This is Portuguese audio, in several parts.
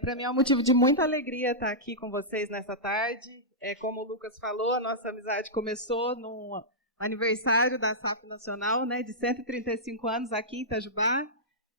Para mim é um motivo de muita alegria estar aqui com vocês nessa tarde. Como o Lucas falou, a nossa amizade começou no aniversário da SAF Nacional, né, de 135 anos aqui em Itajubá.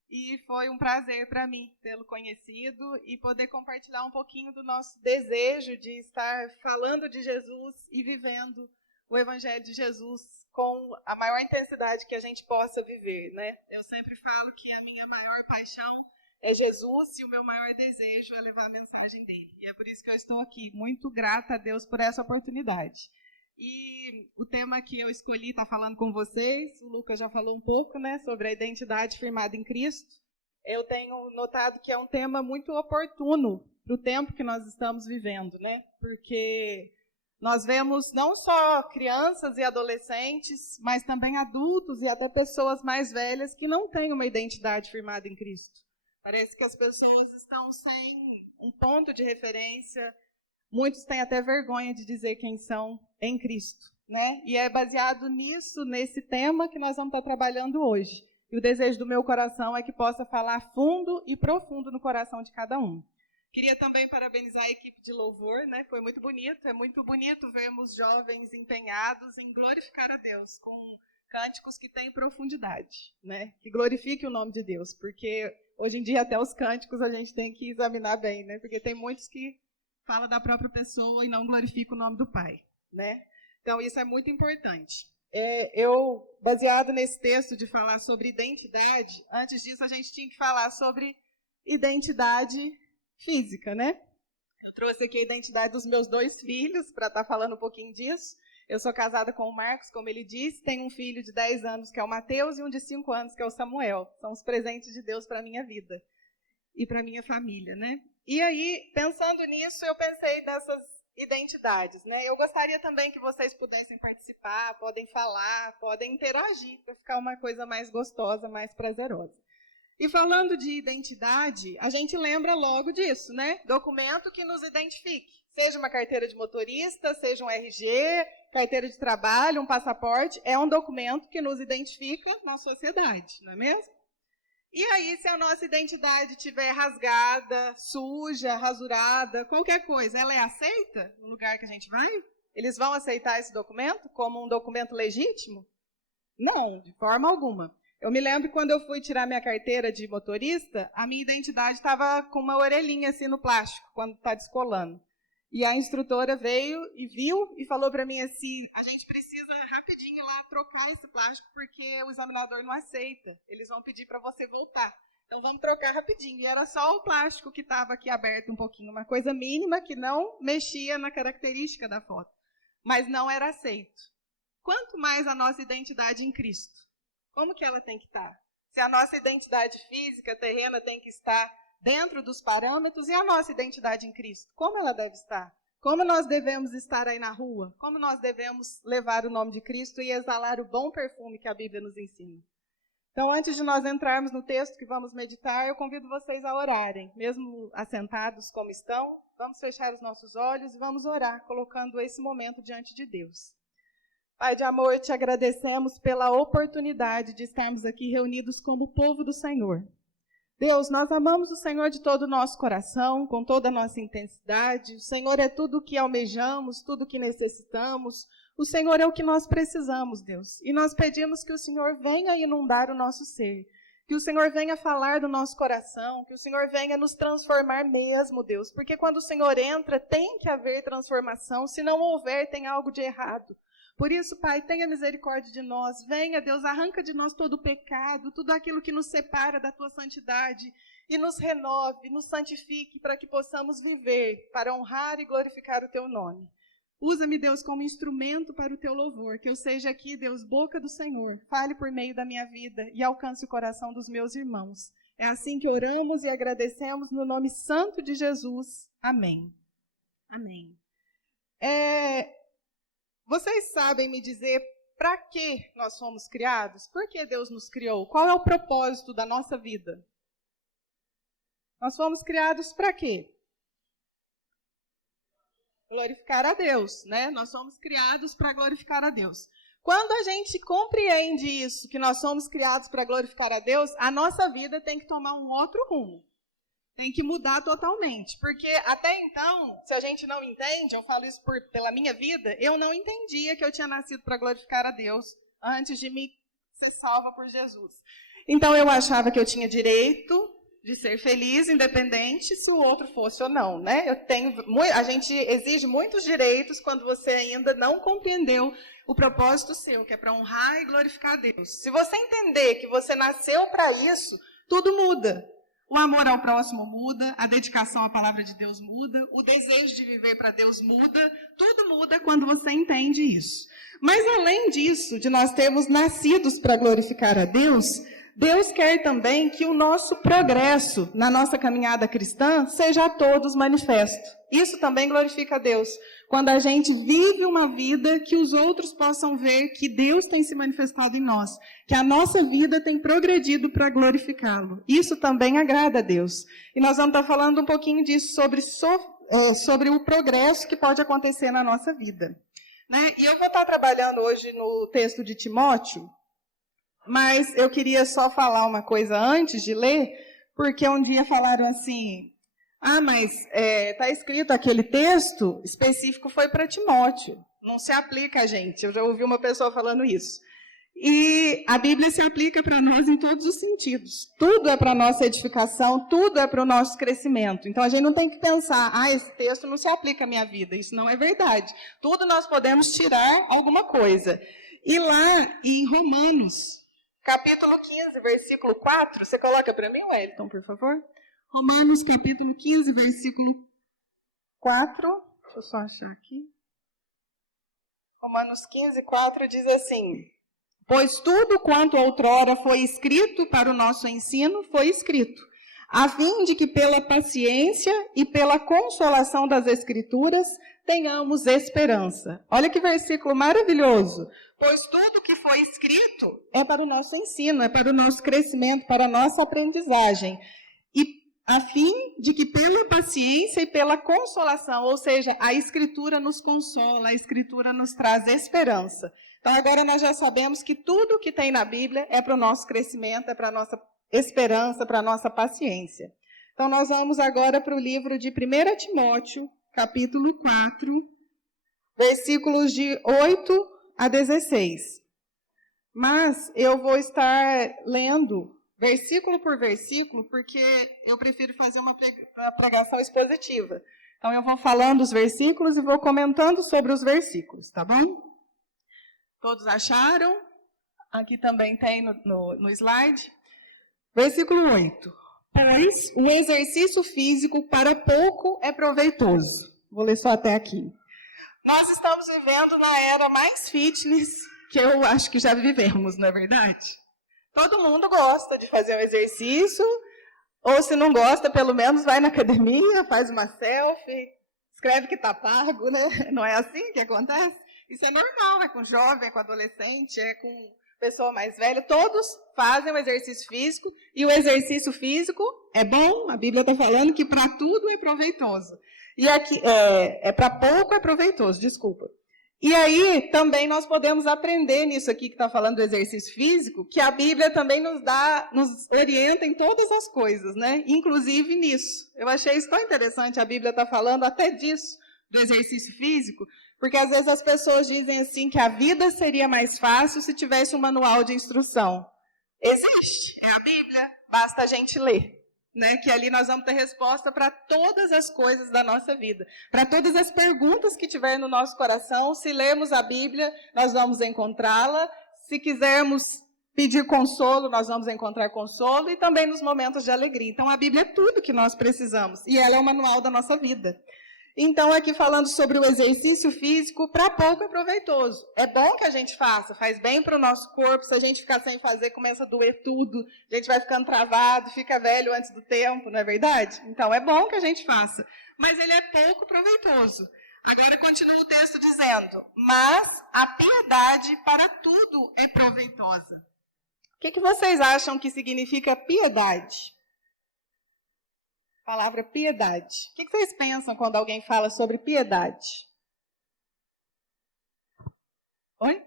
E foi um prazer para mim tê-lo conhecido e poder compartilhar um pouquinho do nosso desejo de estar falando de Jesus e vivendo o Evangelho de Jesus com a maior intensidade que a gente possa viver, né? Eu sempre falo que a minha maior paixão é Jesus e o meu maior desejo é levar a mensagem dele. E é por isso que eu estou aqui, muito grata a Deus por essa oportunidade. E o tema que eu escolhi estar falando com vocês, o Lucas já falou um pouco, né, sobre a identidade firmada em Cristo. Eu tenho notado que é um tema muito oportuno para o tempo que nós estamos vivendo, né? Porque nós vemos não só crianças e adolescentes, mas também adultos e até pessoas mais velhas que não têm uma identidade firmada em Cristo. Parece que as pessoas estão sem um ponto de referência. Muitos têm até vergonha de dizer quem são em Cristo, né? E é baseado nisso, nesse tema que nós vamos estar trabalhando hoje. E o desejo do meu coração é que possa falar fundo e profundo no coração de cada um. Queria também parabenizar a equipe de louvor, né? Foi muito bonito, é muito bonito vermos jovens empenhados em glorificar a Deus, com cânticos que têm profundidade, né? Que glorifiquem o nome de Deus, porque hoje em dia até os cânticos a gente tem que examinar bem, né? Porque tem muitos que fala da própria pessoa e não glorifica o nome do Pai, né? Então, isso é muito importante. Baseado nesse texto de falar sobre identidade, antes disso a gente tinha que falar sobre identidade física, né? Eu trouxe aqui a identidade dos meus 2 filhos, para estar falando um pouquinho disso. Eu sou casada com o Marcos, como ele disse, tenho um filho de 10 anos, que é o Mateus, e um de 5 anos, que é o Samuel. São os presentes de Deus para a minha vida e para a minha família, né? E aí, pensando nisso, eu pensei dessas identidades, né? Eu gostaria também que vocês pudessem participar, podem falar, podem interagir, para ficar uma coisa mais gostosa, mais prazerosa. E falando de identidade, a gente lembra logo disso, né? Documento que nos identifique. Seja uma carteira de motorista, seja um RG, carteira de trabalho, um passaporte, é um documento que nos identifica na sociedade, não é mesmo? E aí, se a nossa identidade estiver rasgada, suja, rasurada, qualquer coisa, ela é aceita no lugar que a gente vai? Eles vão aceitar esse documento como um documento legítimo? Não, de forma alguma. Eu me lembro quando eu fui tirar minha carteira de motorista, a minha identidade estava com uma orelhinha assim no plástico, quando está descolando. E a instrutora veio e viu e falou para mim assim, a gente precisa rapidinho lá trocar esse plástico porque o examinador não aceita. Eles vão pedir para você voltar. Então vamos trocar rapidinho. E era só o plástico que estava aqui aberto um pouquinho, uma coisa mínima que não mexia na característica da foto. Mas não era aceito. Quanto mais a nossa identidade em Cristo? Como que ela tem que estar? Se a nossa identidade física, terrena, tem que estar dentro dos parâmetros, e a nossa identidade em Cristo? Como ela deve estar? Como nós devemos estar aí na rua? Como nós devemos levar o nome de Cristo e exalar o bom perfume que a Bíblia nos ensina? Então, antes de nós entrarmos no texto que vamos meditar, eu convido vocês a orarem. Mesmo assentados como estão, vamos fechar os nossos olhos e vamos orar, colocando esse momento diante de Deus. Pai de amor, te agradecemos pela oportunidade de estarmos aqui reunidos como povo do Senhor. Deus, nós amamos o Senhor de todo o nosso coração, com toda a nossa intensidade. O Senhor é tudo o que almejamos, tudo o que necessitamos. O Senhor é o que nós precisamos, Deus. E nós pedimos que o Senhor venha inundar o nosso ser, que o Senhor venha falar do nosso coração, que o Senhor venha nos transformar mesmo, Deus. Porque quando o Senhor entra, tem que haver transformação. Se não houver, tem algo de errado. Por isso, Pai, tenha misericórdia de nós. Venha, Deus, arranca de nós todo o pecado, tudo aquilo que nos separa da Tua santidade e nos renove, nos santifique para que possamos viver, para honrar e glorificar o Teu nome. Usa-me, Deus, como instrumento para o Teu louvor, que eu seja aqui, Deus, boca do Senhor. Fale por meio da minha vida e alcance o coração dos meus irmãos. É assim que oramos e agradecemos no nome santo de Jesus. Amém. Amém. Vocês sabem me dizer para que nós fomos criados? Por que Deus nos criou? Qual é o propósito da nossa vida? Nós fomos criados para quê? Glorificar a Deus, né? Nós somos criados para glorificar a Deus. Quando a gente compreende isso, que nós somos criados para glorificar a Deus, a nossa vida tem que tomar um outro rumo. Tem que mudar totalmente. Porque até então, se a gente não entende, eu falo isso pela minha vida, eu não entendia que eu tinha nascido para glorificar a Deus antes de me ser salva por Jesus. Então eu achava que eu tinha direito de ser feliz, independente se o outro fosse ou não, né? A gente exige muitos direitos quando você ainda não compreendeu o propósito seu, que é para honrar e glorificar a Deus. Se você entender que você nasceu para isso, tudo muda. O amor ao próximo muda, a dedicação à palavra de Deus muda, o desejo de viver para Deus muda, tudo muda quando você entende isso. Mas além disso, de nós termos nascidos para glorificar a Deus, Deus quer também que o nosso progresso na nossa caminhada cristã seja a todos manifesto. Isso também glorifica a Deus. Quando a gente vive uma vida que os outros possam ver que Deus tem se manifestado em nós, que a nossa vida tem progredido para glorificá-lo. Isso também agrada a Deus. E nós vamos estar falando um pouquinho disso sobre o progresso que pode acontecer na nossa vida. Né? E eu vou estar trabalhando hoje no texto de Timóteo, mas eu queria só falar uma coisa antes de ler, porque um dia falaram assim, mas está escrito aquele texto específico foi para Timóteo, não se aplica a gente. Eu já ouvi uma pessoa falando isso. E a Bíblia se aplica para nós em todos os sentidos. Tudo é para a nossa edificação, tudo é para o nosso crescimento. Então a gente não tem que pensar, esse texto não se aplica à minha vida. Isso não é verdade. Tudo nós podemos tirar alguma coisa. E lá em Romanos, capítulo 15, versículo 4, você coloca para mim, Wellington, por favor? Romanos, capítulo 15, versículo 4. Deixa eu só achar aqui. Romanos 15, 4 diz assim: pois tudo quanto outrora foi escrito para o nosso ensino, foi escrito, a fim de que pela paciência e pela consolação das Escrituras tenhamos esperança. Olha que versículo maravilhoso. Pois tudo que foi escrito é para o nosso ensino, é para o nosso crescimento, para a nossa aprendizagem. E a fim de que pela paciência e pela consolação, ou seja, a Escritura nos consola, a Escritura nos traz esperança. Então agora nós já sabemos que tudo que tem na Bíblia é para o nosso crescimento, é para a nossa esperança, para a nossa paciência. Então nós vamos agora para o livro de 1 Timóteo, capítulo 4, versículos de 8 a 16. Mas eu vou estar lendo versículo por versículo, porque eu prefiro fazer uma pregação expositiva. Então eu vou falando os versículos e vou comentando sobre os versículos, tá bom? Todos acharam? Aqui também tem no slide. Versículo 8. Pois o exercício físico para pouco é proveitoso. Vou ler só até aqui. Nós estamos vivendo na era mais fitness que eu acho que já vivemos, não é verdade? Todo mundo gosta de fazer um exercício, ou se não gosta, pelo menos vai na academia, faz uma selfie, escreve que está pago, né? Não é assim que acontece? Isso é normal, é com jovem, é com adolescente, é com pessoa mais velha, todos fazem o exercício físico, e o exercício físico é bom, a Bíblia está falando que para tudo é proveitoso. E aqui, para pouco é proveitoso, desculpa. E aí, também nós podemos aprender nisso aqui que está falando do exercício físico, que a Bíblia também nos orienta em todas as coisas, né? Inclusive nisso. Eu achei isso tão interessante, a Bíblia está falando até disso, do exercício físico, porque às vezes as pessoas dizem assim que a vida seria mais fácil se tivesse um manual de instrução. Existe, é a Bíblia, basta a gente ler. Né, que ali nós vamos ter resposta para todas as coisas da nossa vida. Para todas as perguntas que tiver no nosso coração, se lermos a Bíblia, nós vamos encontrá-la. Se quisermos pedir consolo, nós vamos encontrar consolo, e também nos momentos de alegria. Então, a Bíblia é tudo que nós precisamos, e ela é o manual da nossa vida. Então, aqui falando sobre o exercício físico, para pouco é proveitoso. É bom que a gente faça, faz bem para o nosso corpo. Se a gente ficar sem fazer, começa a doer tudo, a gente vai ficando travado, fica velho antes do tempo, não é verdade? Então, é bom que a gente faça, mas ele é pouco proveitoso. Agora, continua o texto dizendo, mas a piedade para tudo é proveitosa. O que vocês acham que significa piedade? Palavra piedade. O que vocês pensam quando alguém fala sobre piedade? Oi?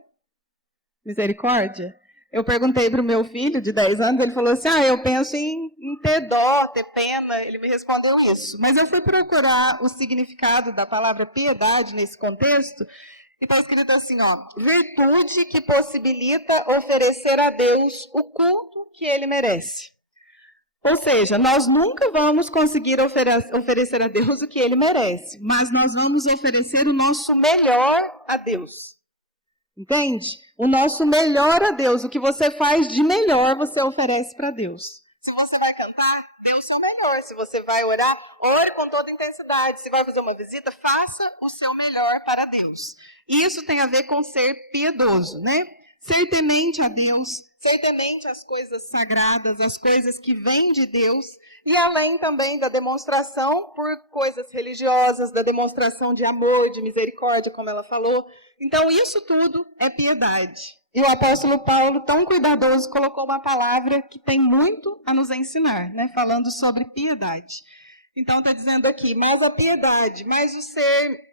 Misericórdia? Eu perguntei para o meu filho, de 10 anos, ele falou assim, eu penso em ter dó, ter pena. Ele me respondeu isso. Mas eu fui procurar o significado da palavra piedade nesse contexto, e está escrito assim, virtude que possibilita oferecer a Deus o culto que Ele merece. Ou seja, nós nunca vamos conseguir oferecer a Deus o que Ele merece, mas nós vamos oferecer o nosso melhor a Deus. Entende? O nosso melhor a Deus. O que você faz de melhor, você oferece para Deus. Se você vai cantar, dê o seu melhor. Se você vai orar, ore com toda intensidade. Se vai fazer uma visita, faça o seu melhor para Deus. E isso tem a ver com ser piedoso, né? Ser temente a Deus, ser temente às coisas sagradas, às coisas que vêm de Deus, e além também da demonstração por coisas religiosas, da demonstração de amor, de misericórdia, como ela falou. Então, isso tudo é piedade. E o apóstolo Paulo, tão cuidadoso, colocou uma palavra que tem muito a nos ensinar, né? Falando sobre piedade. Então, está dizendo aqui, mais a piedade, mais o ser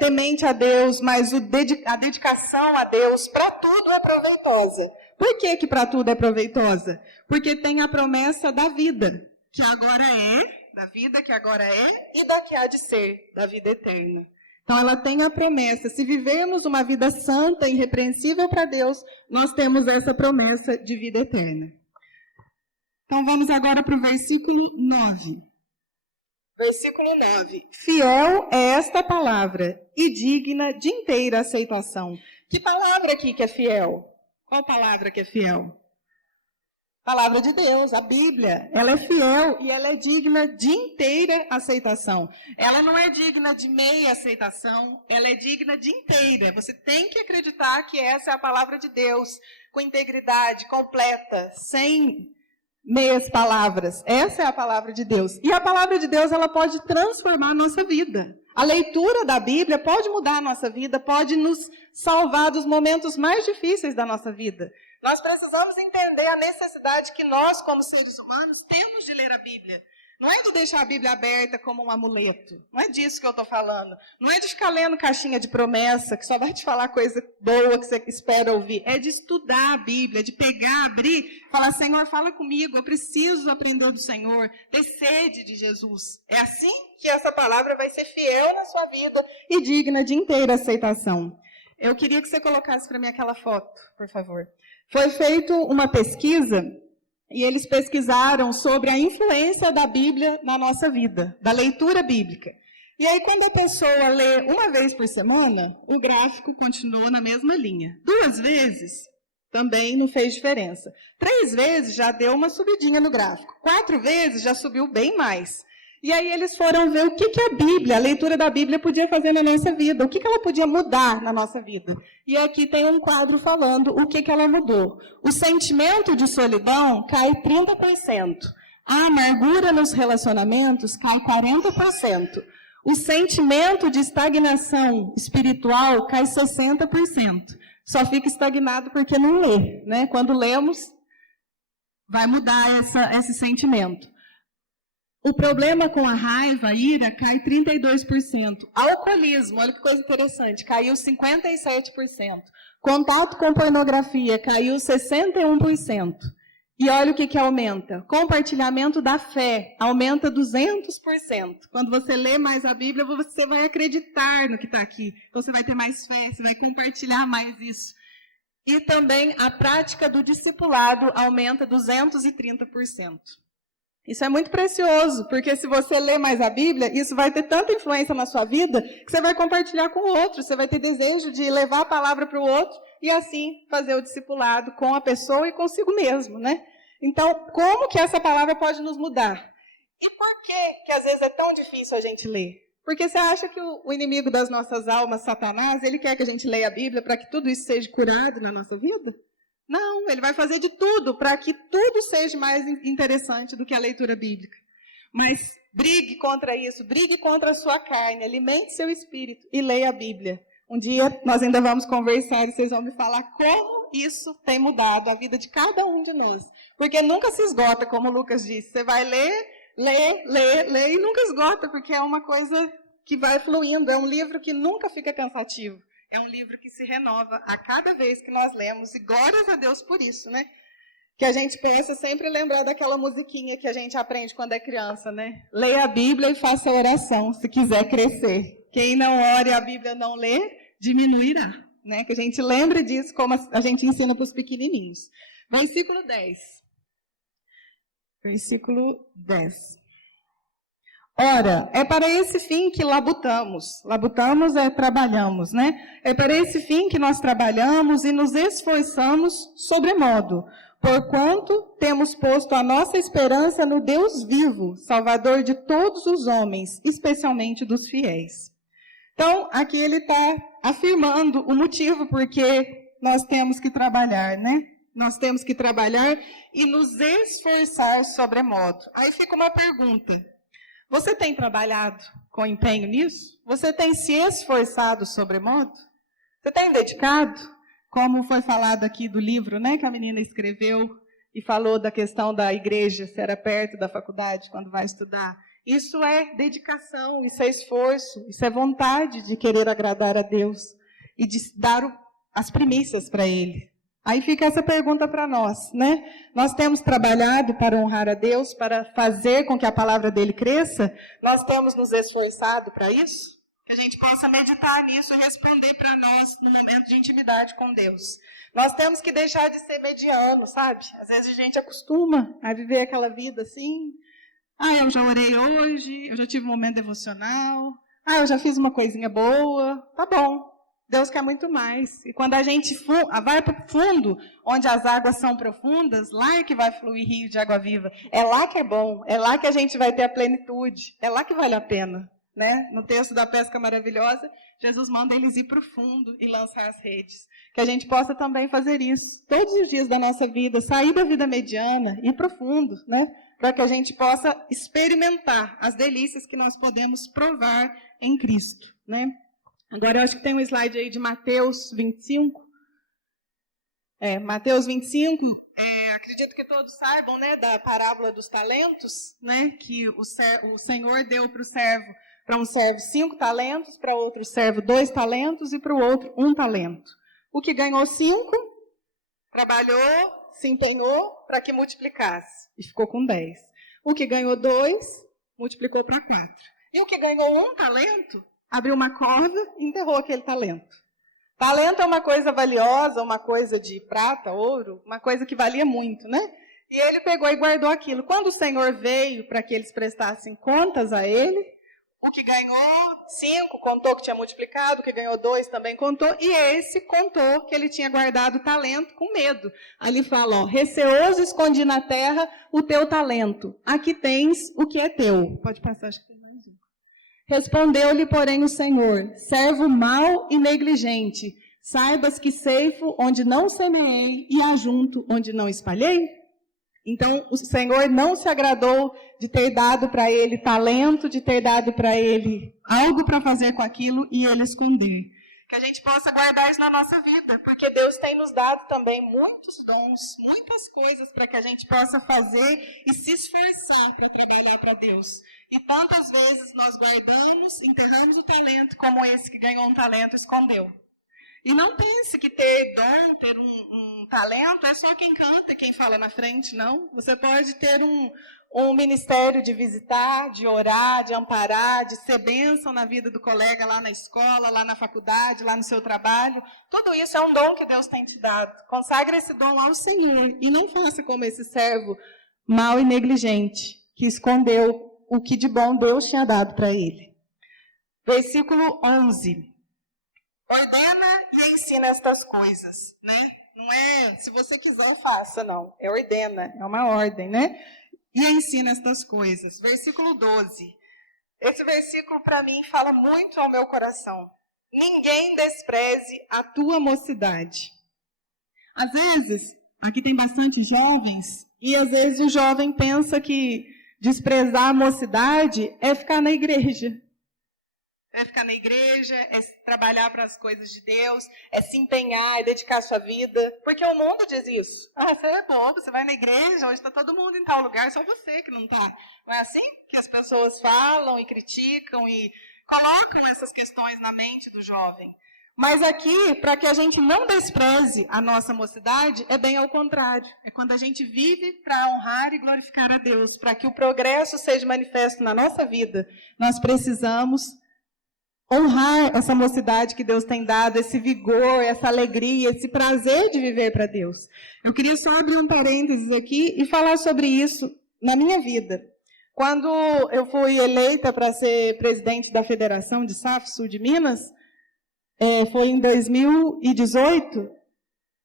temente a Deus, mais a dedicação a Deus, para tudo é proveitosa. Por que para tudo é proveitosa? Porque tem a promessa da vida, que agora é, da vida que agora é, e da que há de ser, da vida eterna. Então, ela tem a promessa. Se vivermos uma vida santa e irrepreensível para Deus, nós temos essa promessa de vida eterna. Então, vamos agora para o versículo 9. Versículo 9. Fiel é esta palavra e digna de inteira aceitação. Que palavra aqui que é fiel? Qual palavra que é fiel? Palavra de Deus, a Bíblia, ela é fiel e ela é digna de inteira aceitação. Ela não é digna de meia aceitação, ela é digna de inteira. Você tem que acreditar que essa é a palavra de Deus, com integridade, completa, sem meias palavras. Essa é a palavra de Deus. E a palavra de Deus, ela pode transformar a nossa vida. A leitura da Bíblia pode mudar a nossa vida, pode nos salvar dos momentos mais difíceis da nossa vida. Nós precisamos entender a necessidade que nós, como seres humanos, temos de ler a Bíblia. Não é de deixar a Bíblia aberta como um amuleto. Não é disso que eu estou falando. Não é de ficar lendo caixinha de promessa, que só vai te falar coisa boa que você espera ouvir. É de estudar a Bíblia, de pegar, abrir, falar, Senhor, fala comigo, eu preciso aprender do Senhor, ter sede de Jesus. É assim que essa palavra vai ser fiel na sua vida e digna de inteira aceitação. Eu queria que você colocasse para mim aquela foto, por favor. Foi feita uma pesquisa, e eles pesquisaram sobre a influência da Bíblia na nossa vida, da leitura bíblica. E aí, quando a pessoa lê uma vez por semana, o gráfico continuou na mesma linha. 2 vezes, também não fez diferença. 3 vezes, já deu uma subidinha no gráfico. 4 vezes, já subiu bem mais. E aí eles foram ver o que a Bíblia, a leitura da Bíblia podia fazer na nossa vida, o que ela podia mudar na nossa vida. E aqui tem um quadro falando o que ela mudou. O sentimento de solidão cai 30%. A amargura nos relacionamentos cai 40%. O sentimento de estagnação espiritual cai 60%. Só fica estagnado porque não lê, né? Quando lemos, vai mudar esse sentimento. O problema com a raiva, a ira, cai 32%. Alcoolismo, olha que coisa interessante, caiu 57%. Contato com pornografia, caiu 61%. E olha o que aumenta. Compartilhamento da fé, aumenta 200%. Quando você lê mais a Bíblia, você vai acreditar no que está aqui. Então você vai ter mais fé, você vai compartilhar mais isso. E também a prática do discipulado aumenta 230%. Isso é muito precioso, porque se você ler mais a Bíblia, isso vai ter tanta influência na sua vida, que você vai compartilhar com o outro, você vai ter desejo de levar a palavra para o outro, e assim fazer o discipulado com a pessoa e consigo mesmo, né? Então, como que essa palavra pode nos mudar? E por que às vezes é tão difícil a gente ler? Porque você acha que o inimigo das nossas almas, Satanás, ele quer que a gente leia a Bíblia para que tudo isso seja curado na nossa vida? Não, ele vai fazer de tudo para que tudo seja mais interessante do que a leitura bíblica. Mas brigue contra isso, brigue contra a sua carne, alimente seu espírito e leia a Bíblia. Um dia nós ainda vamos conversar e vocês vão me falar como isso tem mudado a vida de cada um de nós. Porque nunca se esgota, como o Lucas disse. Você vai ler e nunca esgota, porque é uma coisa que vai fluindo, é um livro que nunca fica cansativo. É um livro que se renova a cada vez que nós lemos, e glórias a Deus por isso, né? Que a gente pensa sempre lembrar daquela musiquinha que a gente aprende quando é criança, né? Leia a Bíblia e faça oração, se quiser crescer. Quem não ore a Bíblia não lê, diminuirá. Né? Que a gente lembre disso, como a gente ensina para os pequenininhos. Versículo 10. Versículo 10. Ora, é para esse fim que labutamos. Labutamos é trabalhamos, né? É para esse fim que nós trabalhamos e nos esforçamos sobremodo, porquanto temos posto a nossa esperança no Deus vivo, Salvador de todos os homens, especialmente dos fiéis. Então, aqui ele está afirmando o motivo por que nós temos que trabalhar, né? Nós temos que trabalhar e nos esforçar sobremodo. Aí fica uma pergunta. Você tem trabalhado com empenho nisso? Você tem se esforçado sobremodo? Você tem dedicado? Como foi falado aqui do livro, né, que a menina escreveu e falou da questão da igreja, se era perto da faculdade, quando vai estudar. Isso é dedicação, isso é esforço, isso é vontade de querer agradar a Deus e de dar as primícias para Ele. Aí fica essa pergunta para nós, né? Nós temos trabalhado para honrar a Deus, para fazer com que a palavra dele cresça? Nós temos nos esforçado para isso? Que a gente possa meditar nisso e responder para nós no momento de intimidade com Deus. Nós temos que deixar de ser mediano, sabe? Às vezes a gente acostuma a viver aquela vida assim. Eu já orei hoje, eu já tive um momento devocional. Eu já fiz uma coisinha boa. Tá bom. Deus quer muito mais. E quando a gente vai para o fundo, onde as águas são profundas, lá é que vai fluir rio de água viva. É lá que é bom, é lá que a gente vai ter a plenitude, é lá que vale a pena. Né? No texto da pesca maravilhosa, Jesus manda eles ir para o fundo e lançar as redes. Que a gente possa também fazer isso todos os dias da nossa vida, sair da vida mediana e ir para o fundo, né? Para que a gente possa experimentar as delícias que nós podemos provar em Cristo. Né? Agora, eu acho que tem um slide aí de Mateus 25. Mateus 25, acredito que todos saibam, né, da parábola dos talentos, né, que o Senhor deu para um servo 5 talentos, para outro servo 2 talentos e para o outro 1 talento. O que ganhou 5, trabalhou, se empenhou para que multiplicasse e ficou com 10. O que ganhou 2, multiplicou para 4. E o que ganhou 1 talento, abriu uma corda e enterrou aquele talento. Talento é uma coisa valiosa, uma coisa de prata, ouro, uma coisa que valia muito, né? E ele pegou e guardou aquilo. Quando o Senhor veio para que eles prestassem contas a ele, o que ganhou 5 contou que tinha multiplicado, o que ganhou 2 também contou, e esse contou que ele tinha guardado o talento com medo. Ali fala, receoso escondi na terra o teu talento. Aqui tens o que é teu. Pode passar, acho que tem mais um. Respondeu-lhe, porém, o Senhor, servo mau e negligente, saibas que ceifo onde não semeei e ajunto onde não espalhei? Então, o Senhor não se agradou de ter dado para ele talento, de ter dado para ele algo para fazer com aquilo e ele esconder. Que a gente possa guardar isso na nossa vida, porque Deus tem nos dado também muitos dons, muitas coisas para que a gente possa fazer e se esforçar para trabalhar para Deus. E tantas vezes nós guardamos, enterramos o talento, como esse que ganhou um talento escondeu. E não pense que ter dom, ter um talento, é só quem canta, quem fala na frente, não. Você pode ter um ministério de visitar, de orar, de amparar, de ser bênção na vida do colega lá na escola, lá na faculdade, lá no seu trabalho. Tudo isso é um dom que Deus tem te dado. Consagre esse dom ao Senhor e não faça como esse servo mau e negligente, que escondeu o que de bom Deus tinha dado para ele. Versículo 11. Ordena e ensina estas coisas, né? Não é, se você quiser, faça, não. É ordena, é uma ordem, né? E ensina estas coisas. Versículo 12. Esse versículo, para mim, fala muito ao meu coração. Ninguém despreze a tua mocidade. Às vezes, aqui tem bastante jovens, e às vezes o jovem pensa que desprezar a mocidade é ficar na igreja. É ficar na igreja, é trabalhar para as coisas de Deus, é se empenhar, é dedicar a sua vida. Porque o mundo diz isso. Você é bobo, você vai na igreja, hoje está todo mundo em tal lugar, só você que não está. Não é assim que as pessoas falam e criticam e colocam essas questões na mente do jovem. Mas aqui, para que a gente não despreze a nossa mocidade, é bem ao contrário. É quando a gente vive para honrar e glorificar a Deus, para que o progresso seja manifesto na nossa vida. Nós precisamos honrar essa mocidade que Deus tem dado, esse vigor, essa alegria, esse prazer de viver para Deus. Eu queria só abrir um parênteses aqui e falar sobre isso na minha vida. Quando eu fui eleita para ser presidente da Federação de SAF Sul de Minas, foi em 2018,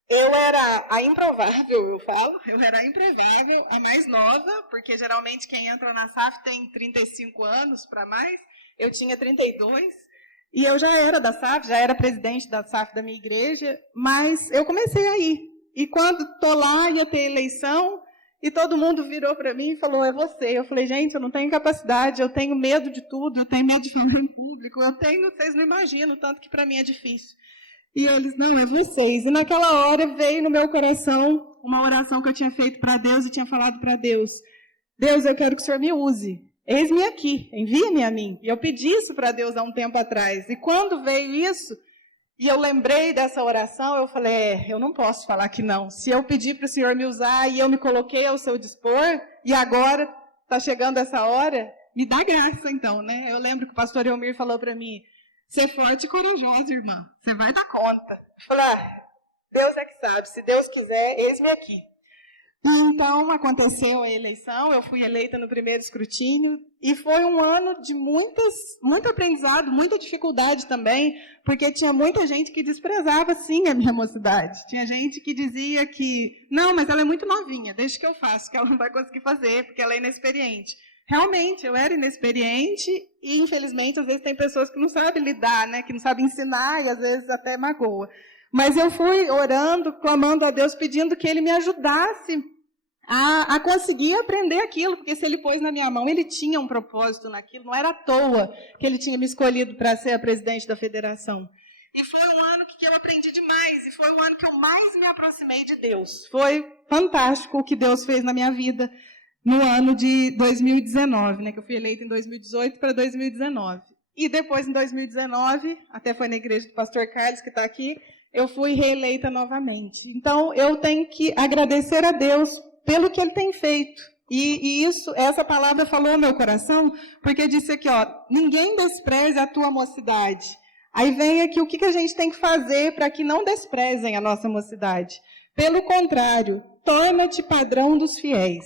eu era a improvável, eu era a improvável, a mais nova, porque geralmente quem entra na SAF tem 35 anos para mais, eu tinha 32, e eu já era da SAF, já era presidente da SAF da minha igreja, mas eu comecei a ir. E quando estou lá, ia ter eleição, e todo mundo virou para mim e falou, é você. Eu falei, gente, eu não tenho capacidade, eu tenho medo de tudo, eu tenho medo de falar em público, vocês não imaginam, tanto que para mim é difícil. E eles, não, é vocês. E naquela hora veio no meu coração uma oração que eu tinha feito para Deus e tinha falado para Deus, Deus, eu quero que o Senhor me use. Eis-me aqui, envie-me a mim. E eu pedi isso para Deus há um tempo atrás. E quando veio isso, e eu lembrei dessa oração, eu falei, eu não posso falar que não. Se eu pedir para o Senhor me usar e eu me coloquei ao seu dispor, e agora está chegando essa hora, me dá graça então, né? Eu lembro que o pastor Elmir falou para mim, ser forte e corajosa, irmã, você vai dar conta. Eu falei, Deus é que sabe, se Deus quiser, eis-me aqui. Então, aconteceu a eleição, eu fui eleita no primeiro escrutínio, e foi um ano de muito aprendizado, muita dificuldade também, porque tinha muita gente que desprezava, sim, a minha mocidade. Tinha gente que dizia que, não, mas ela é muito novinha, deixa que eu faço, que ela não vai conseguir fazer, porque ela é inexperiente. Realmente, eu era inexperiente, e infelizmente, às vezes tem pessoas que não sabem lidar, né, que não sabem ensinar, e às vezes até magoa. Mas eu fui orando, clamando a Deus, pedindo que Ele me ajudasse a conseguir aprender aquilo, porque se Ele pôs na minha mão, Ele tinha um propósito naquilo, não era à toa que Ele tinha me escolhido para ser a presidente da federação. E foi um ano que eu aprendi demais, e foi o ano que eu mais me aproximei de Deus. Foi fantástico o que Deus fez na minha vida no ano de 2019, né, que eu fui eleita em 2018 para 2019. E depois, em 2019, até foi na igreja do pastor Carlos, que está aqui, eu fui reeleita novamente. Então, eu tenho que agradecer a Deus pelo que Ele tem feito. E essa palavra falou ao meu coração, porque disse aqui, ninguém despreze a tua mocidade. Aí vem aqui o que a gente tem que fazer para que não desprezem a nossa mocidade. Pelo contrário, torna-te padrão dos fiéis.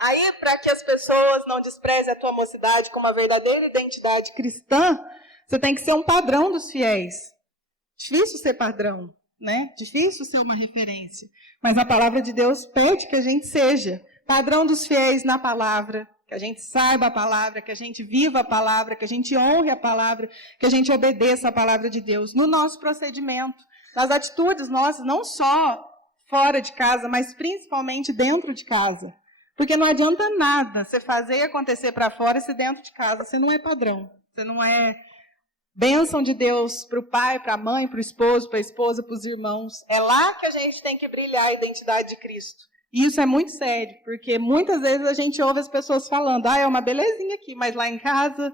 Aí, para que as pessoas não desprezem a tua mocidade com uma verdadeira identidade cristã, você tem que ser um padrão dos fiéis. Difícil ser padrão, né? Difícil ser uma referência. Mas a palavra de Deus pede que a gente seja padrão dos fiéis na palavra, que a gente saiba a palavra, que a gente viva a palavra, que a gente honre a palavra, que a gente obedeça a palavra de Deus no nosso procedimento, nas atitudes nossas, não só fora de casa, mas principalmente dentro de casa. Porque não adianta nada você fazer acontecer para fora se dentro de casa você não é padrão, você não é bênção de Deus para o pai, para a mãe, para o esposo, para a esposa, para os irmãos. É lá que a gente tem que brilhar a identidade de Cristo. E isso é muito sério, porque muitas vezes a gente ouve as pessoas falando, é uma belezinha aqui, mas lá em casa,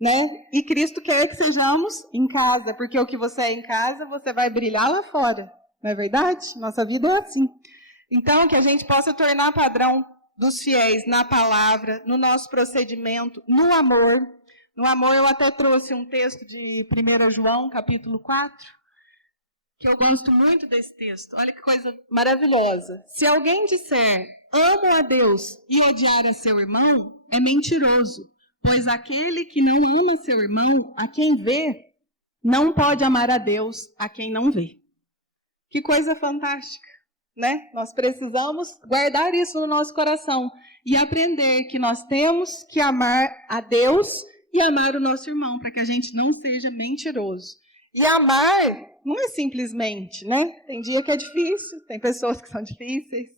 né? E Cristo quer que sejamos em casa, porque o que você é em casa, você vai brilhar lá fora. Não é verdade? Nossa vida é assim. Então, que a gente possa tornar padrão dos fiéis na palavra, no nosso procedimento, no amor. No amor, eu até trouxe um texto de 1 João, capítulo 4, que eu gosto muito desse texto. Olha que coisa maravilhosa. Se alguém disser, amo a Deus e odiar a seu irmão, é mentiroso. Pois aquele que não ama seu irmão, a quem vê, não pode amar a Deus, a quem não vê. Que coisa fantástica, né? Nós precisamos guardar isso no nosso coração e aprender que nós temos que amar a Deus e amar o nosso irmão, para que a gente não seja mentiroso. E amar não é simplesmente, né? Tem dia que é difícil, tem pessoas que são difíceis,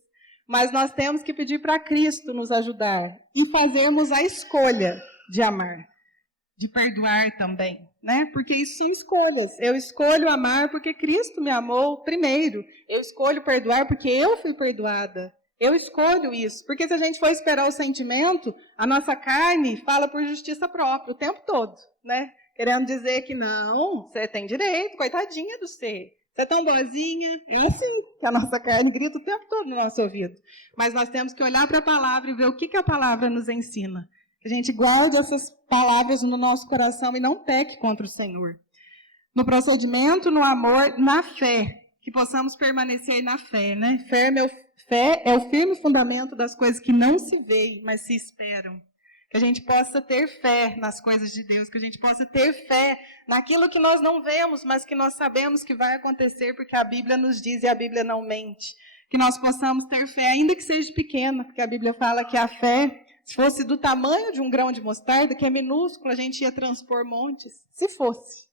mas nós temos que pedir para Cristo nos ajudar e fazermos a escolha de amar, de perdoar também, né? Porque isso são escolhas. Eu escolho amar porque Cristo me amou primeiro. Eu escolho perdoar porque eu fui perdoada. Eu escolho isso. Porque se a gente for esperar o sentimento, a nossa carne fala por justiça própria o tempo todo, né? Querendo dizer que não, você tem direito, coitadinha do você. Você é tão boazinha. É assim que a nossa carne grita o tempo todo no nosso ouvido. Mas nós temos que olhar para a palavra e ver o que a palavra nos ensina. Que a gente guarde essas palavras no nosso coração e não peque contra o Senhor. No procedimento, no amor, na fé. Que possamos permanecer na fé, né? Fé é o firme fundamento das coisas que não se veem, mas se esperam. Que a gente possa ter fé nas coisas de Deus, que a gente possa ter fé naquilo que nós não vemos, mas que nós sabemos que vai acontecer, porque a Bíblia nos diz e a Bíblia não mente. Que nós possamos ter fé, ainda que seja pequena, porque a Bíblia fala que a fé, se fosse do tamanho de um grão de mostarda, que é minúsculo, a gente ia transpor montes, se fosse.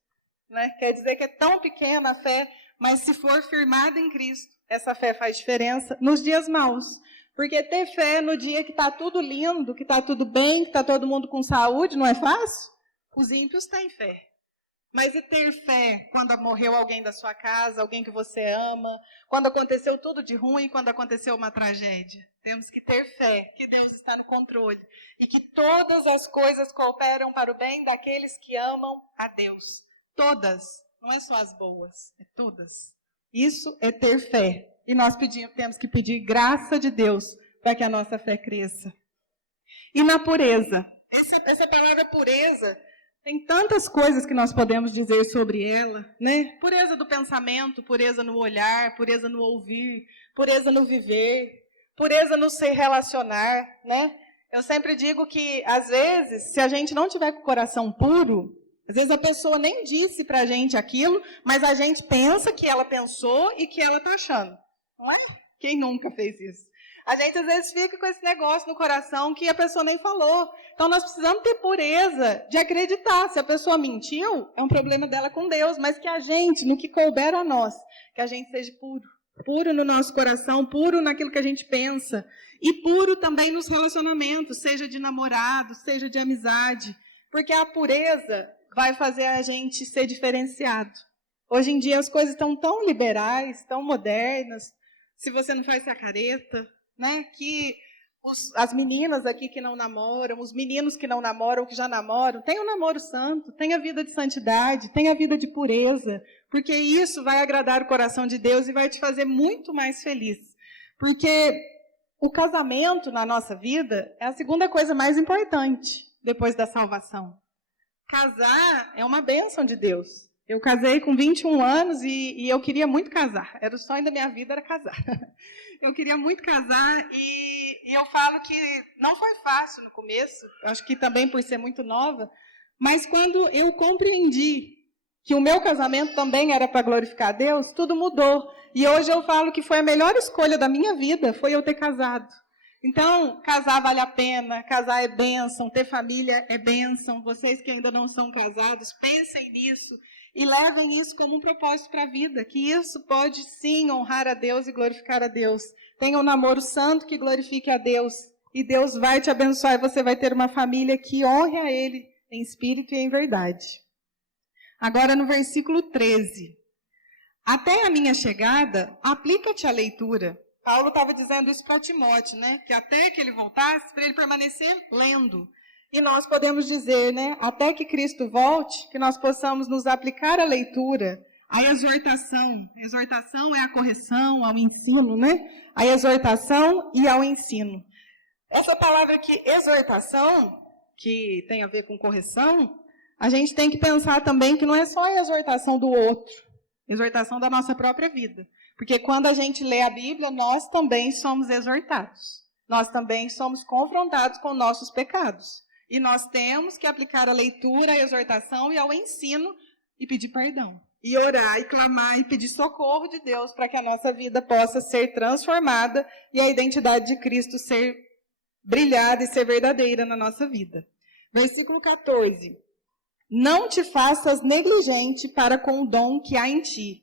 Né? Quer dizer que é tão pequena a fé, mas se for firmada em Cristo, essa fé faz diferença nos dias maus. Porque ter fé no dia que está tudo lindo, que está tudo bem, que está todo mundo com saúde, não é fácil? Os ímpios têm fé. Mas e ter fé quando morreu alguém da sua casa, alguém que você ama, quando aconteceu tudo de ruim, quando aconteceu uma tragédia? Temos que ter fé que Deus está no controle e que todas as coisas cooperam para o bem daqueles que amam a Deus. Todas, não é só as boas, é todas. Isso é ter fé. E nós temos que pedir graça de Deus para que a nossa fé cresça. E na pureza. Essa palavra pureza, tem tantas coisas que nós podemos dizer sobre ela, né? Pureza do pensamento, pureza no olhar, pureza no ouvir, pureza no viver, pureza no se relacionar, né? Eu sempre digo que, às vezes, se a gente não tiver com o coração puro, às vezes a pessoa nem disse pra gente aquilo, mas a gente pensa que ela pensou e que ela tá achando. Não é? Quem nunca fez isso? A gente às vezes fica com esse negócio no coração que a pessoa nem falou. Então nós precisamos ter pureza de acreditar. Se a pessoa mentiu, é um problema dela com Deus, mas que a gente, no que couber a nós, que a gente seja puro. Puro no nosso coração, puro naquilo que a gente pensa. E puro também nos relacionamentos, seja de namorado, seja de amizade. Porque a pureza vai fazer a gente ser diferenciado. Hoje em dia as coisas estão tão liberais, tão modernas. Se você não faz essa careta, né? Que as meninas aqui que não namoram, os meninos que não namoram, que já namoram, tenham um namoro santo, tenham a vida de santidade, tenham a vida de pureza, porque isso vai agradar o coração de Deus e vai te fazer muito mais feliz. Porque o casamento na nossa vida é a segunda coisa mais importante depois da salvação. Casar é uma bênção de Deus. Eu casei com 21 anos e eu queria muito casar. Era o sonho da minha vida, era casar. Eu queria muito casar e eu falo que não foi fácil no começo, eu acho que também por ser muito nova, mas quando eu compreendi que o meu casamento também era para glorificar a Deus, tudo mudou. E hoje eu falo que foi a melhor escolha da minha vida, foi eu ter casado. Então, casar vale a pena, casar é bênção, ter família é bênção. Vocês que ainda não são casados, pensem nisso e levem isso como um propósito para a vida, que isso pode sim honrar a Deus e glorificar a Deus. Tenha um namoro santo que glorifique a Deus e Deus vai te abençoar e você vai ter uma família que honre a Ele em espírito e em verdade. Agora no versículo 13. Até a minha chegada, aplica-te à leitura. Paulo estava dizendo isso para Timóteo, né? Que até que ele voltasse, para ele permanecer lendo. E nós podemos dizer, né? Até que Cristo volte, que nós possamos nos aplicar à leitura, à exortação. A exortação é a correção, ao ensino, né? A exortação e ao ensino. Essa palavra aqui, exortação, que tem a ver com correção, a gente tem que pensar também que não é só a exortação do outro, exortação da nossa própria vida. Porque quando a gente lê a Bíblia, nós também somos exortados. Nós também somos confrontados com nossos pecados. E nós temos que aplicar a leitura, a exortação e ao ensino e pedir perdão. E orar, e clamar, e pedir socorro de Deus para que a nossa vida possa ser transformada e a identidade de Cristo ser brilhada e ser verdadeira na nossa vida. Versículo 14. Não te faças negligente para com o dom que há em ti.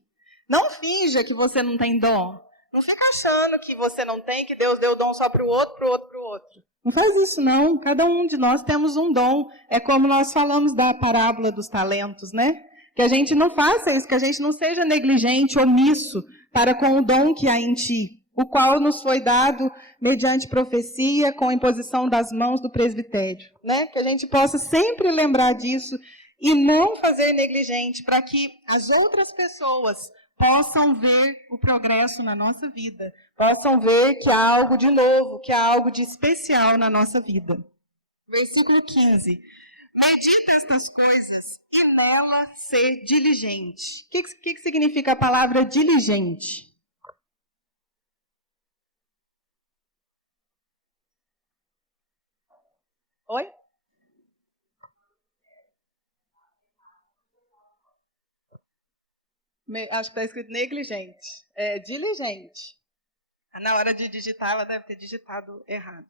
Não finja que você não tem dom. Não fica achando que você não tem, que Deus deu dom só para o outro, para o outro, para o outro. Não faz isso, não. Cada um de nós temos um dom. É como nós falamos da parábola dos talentos, né? Que a gente não faça isso, que a gente não seja negligente, omisso, para com o dom que há em ti. o qual nos foi dado mediante profecia com a imposição das mãos do presbitério, né? Que a gente possa sempre lembrar disso e não fazer negligente, para que as outras pessoas possam ver o progresso na nossa vida, possam ver que há algo de novo, que há algo de especial na nossa vida. Versículo 15. Medita estas coisas e nela ser diligente. O que significa a palavra diligente? Oi? Acho que está escrito negligente. É diligente. Na hora de digitar, ela deve ter digitado errado.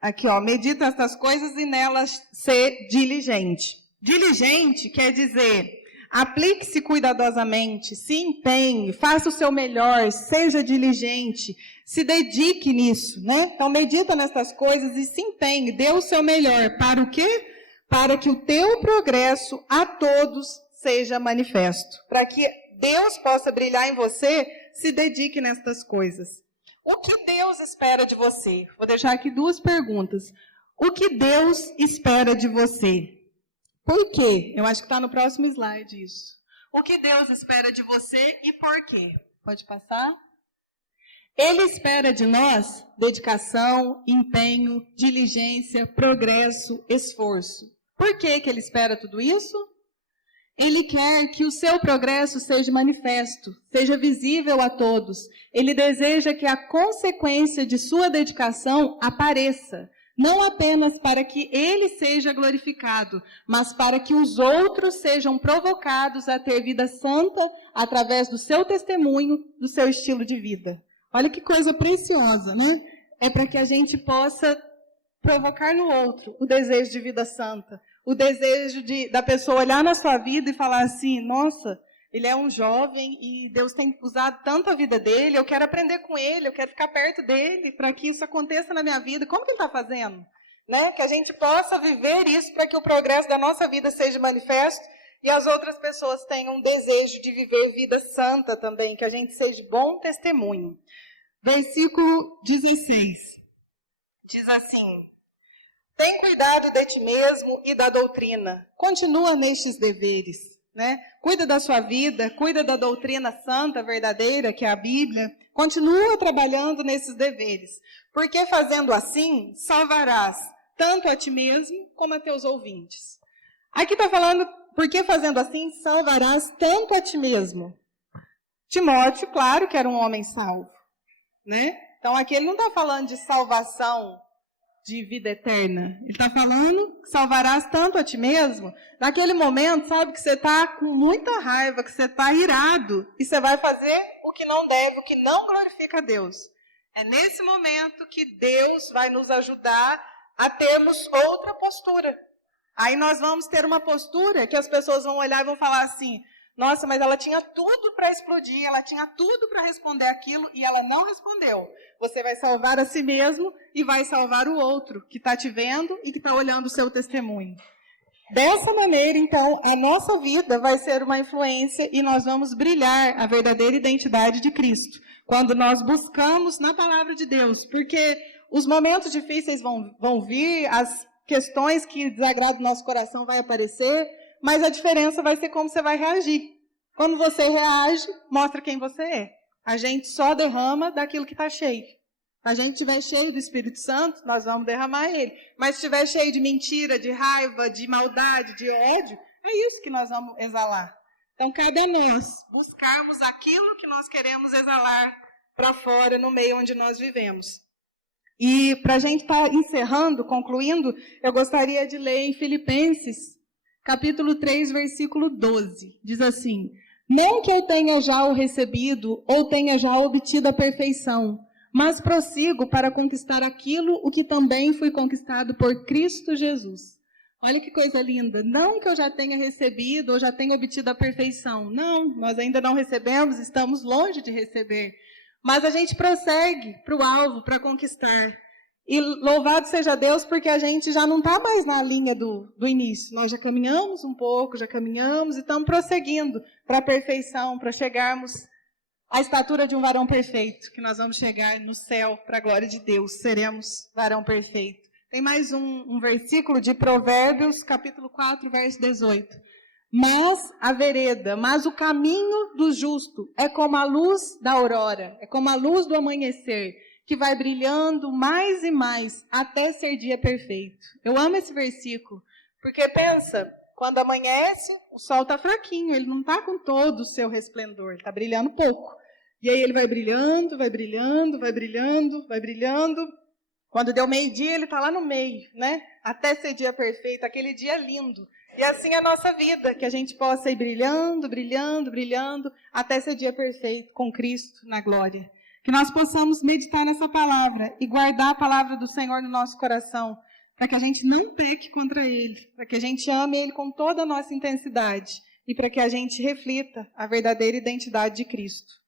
Aqui, ó, medita estas coisas e nelas ser diligente. Diligente quer dizer, aplique-se cuidadosamente, se empenhe, faça o seu melhor, seja diligente, se dedique nisso, né? Então, medita nestas coisas e se empenhe, dê o seu melhor. Para o quê? Para que o teu progresso a todos seja manifesto. Para que Deus possa brilhar em você, se dedique nestas coisas. O que Deus espera de você? Vou deixar aqui duas perguntas. O que Deus espera de você? Por quê? Eu acho que está no próximo slide isso. O que Deus espera de você e por quê? Pode passar? Ele espera de nós dedicação, empenho, diligência, progresso, esforço. Por que Ele espera tudo isso? Ele quer que o seu progresso seja manifesto, seja visível a todos. Ele deseja que a consequência de sua dedicação apareça, não apenas para que ele seja glorificado, mas para que os outros sejam provocados a ter vida santa através do seu testemunho, do seu estilo de vida. Olha que coisa preciosa, né? É para que a gente possa provocar no outro o desejo de vida santa. O desejo da pessoa olhar na sua vida e falar assim, nossa, ele é um jovem e Deus tem usado tanto a vida dele, eu quero aprender com ele, eu quero ficar perto dele para que isso aconteça na minha vida. Como que ele está fazendo? Né? Que a gente possa viver isso para que o progresso da nossa vida seja manifesto e as outras pessoas tenham um desejo de viver vida santa também, que a gente seja bom testemunho. Versículo 16. Diz assim... Tem cuidado de ti mesmo e da doutrina. Continua nestes deveres, né? Cuida da sua vida, cuida da doutrina santa, verdadeira, que é a Bíblia. Continua trabalhando nesses deveres. Porque fazendo assim, salvarás tanto a ti mesmo como a teus ouvintes. Aqui está falando, porque fazendo assim, salvarás tanto a ti mesmo. Timóteo, claro que era um homem salvo, né? Então aqui ele não está falando de salvação de vida eterna. Ele está falando que salvarás tanto a ti mesmo. Naquele momento, sabe que você está com muita raiva, que você está irado, e você vai fazer o que não deve, o que não glorifica a Deus. É nesse momento que Deus vai nos ajudar a termos outra postura. Aí nós vamos ter uma postura que as pessoas vão olhar e vão falar assim, nossa, mas ela tinha tudo para explodir, ela tinha tudo para responder aquilo e ela não respondeu. Você vai salvar a si mesmo e vai salvar o outro que está te vendo e que está olhando o seu testemunho. Dessa maneira, então, a nossa vida vai ser uma influência e nós vamos brilhar a verdadeira identidade de Cristo. Quando nós buscamos na palavra de Deus, porque os momentos difíceis vão vir, as questões que desagradam o nosso coração vão aparecer, mas a diferença vai ser como você vai reagir. Quando você reage, mostra quem você é. A gente só derrama daquilo que está cheio. Se a gente estiver cheio do Espírito Santo, nós vamos derramar ele. Mas se estiver cheio de mentira, de raiva, de maldade, de ódio, é isso que nós vamos exalar. Então, cabe a nós buscarmos aquilo que nós queremos exalar para fora, no meio onde nós vivemos. E para a gente estar encerrando, concluindo, eu gostaria de ler em Filipenses, capítulo 3, versículo 12. Diz assim, não que eu tenha já o recebido ou tenha já obtido a perfeição, mas prossigo para conquistar aquilo o que também foi conquistado por Cristo Jesus. Olha que coisa linda. Não que eu já tenha recebido ou já tenha obtido a perfeição. Não, nós ainda não recebemos, estamos longe de receber. Mas a gente prossegue para o alvo, para conquistar. E louvado seja Deus, porque a gente já não está mais na linha do início. Nós já caminhamos um pouco, já caminhamos e estamos prosseguindo para a perfeição, para chegarmos a estatura de um varão perfeito, que nós vamos chegar no céu para a glória de Deus, seremos varão perfeito. Tem mais um versículo de Provérbios, capítulo 4, verso 18. Mas o caminho do justo é como a luz da aurora, é como a luz do amanhecer, que vai brilhando mais e mais até ser dia perfeito. Eu amo esse versículo, porque pensa, quando amanhece, o sol está fraquinho, ele não está com todo o seu resplendor, ele está brilhando pouco. E aí ele vai brilhando, vai brilhando, vai brilhando, vai brilhando. Quando deu meio-dia, ele está lá no meio, né? Até ser dia perfeito, aquele dia lindo. E assim é a nossa vida, que a gente possa ir brilhando, brilhando, brilhando, até ser dia perfeito com Cristo na glória. Que nós possamos meditar nessa palavra e guardar a palavra do Senhor no nosso coração, para que a gente não peque contra Ele, para que a gente ame Ele com toda a nossa intensidade e para que a gente reflita a verdadeira identidade de Cristo.